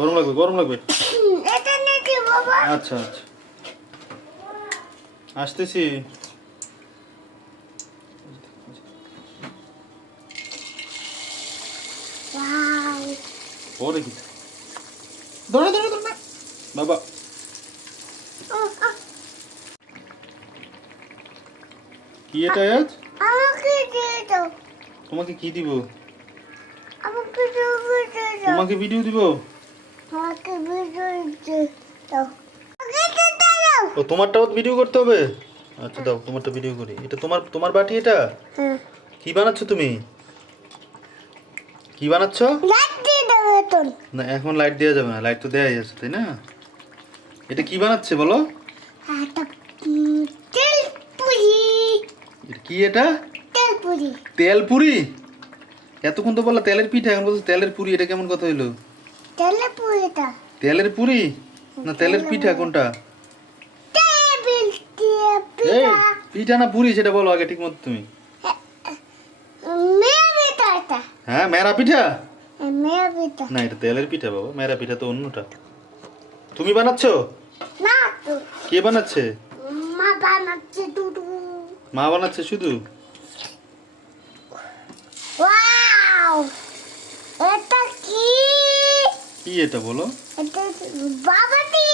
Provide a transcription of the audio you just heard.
গরম লাগবে। এটা নাকি বাবা? আচ্ছা আচ্ছা, আসতেছি। ওয়াও। পরে কি ধরে বাবা। কি এটা আজ? আমাকে দিয়ে দাও। তোমাকে কি দিব? আমাকে দিয়ে দাও। তোমাকে ভিডিও দিব? আমাকে ভিডিও দিয়ে দাও। আমাকে দিয়ে দাও। ও তোমারটাও ভিডিও করতে হবে? আচ্ছা দাও, তোমারটা ভিডিও করি। এটা তোমার বাটি এটা? হ্যাঁ। কি বানাচ্ছো তুমি? কি বানাচ্ছো? লাইট দিয়ে দাও এখন। না এখন লাইট দেওয়া যাবে না, লাইট তো দেওয়াই আছে তাই না? এটা কি বানাচ্ছে বলো? এটা তেল পুরি। এটা কি এটা? তেল পুরি। তেল পুরি? এতক্ষণ তো বললা তেলের পিঠা, এখন বলছো তেলের পুরি, এটা কেমন কথা হইলো? তেল পুরিটা। তেলের পুরি না তেলের পিঠা কোনটা? টেবিল দিয়ে এই পিঠা। পিঠা না পুরি সেটা বলো আগে ঠিক মতো তুমি। মেয়া পিঠা এটা। হ্যাঁ মেরা পিঠা? মেয়া পিঠা। না এটা তেলের পিঠা বাবা, মেরা পিঠা তো অন্যটা। তুমি বানাচ্ছো? না তো। কে বানাচ্ছে? মা বানাচ্ছে দুধু। মা বানাচ্ছে শুধু? ওয়াও, এটা কি? কি এটা বলো? এটা বাবাটি।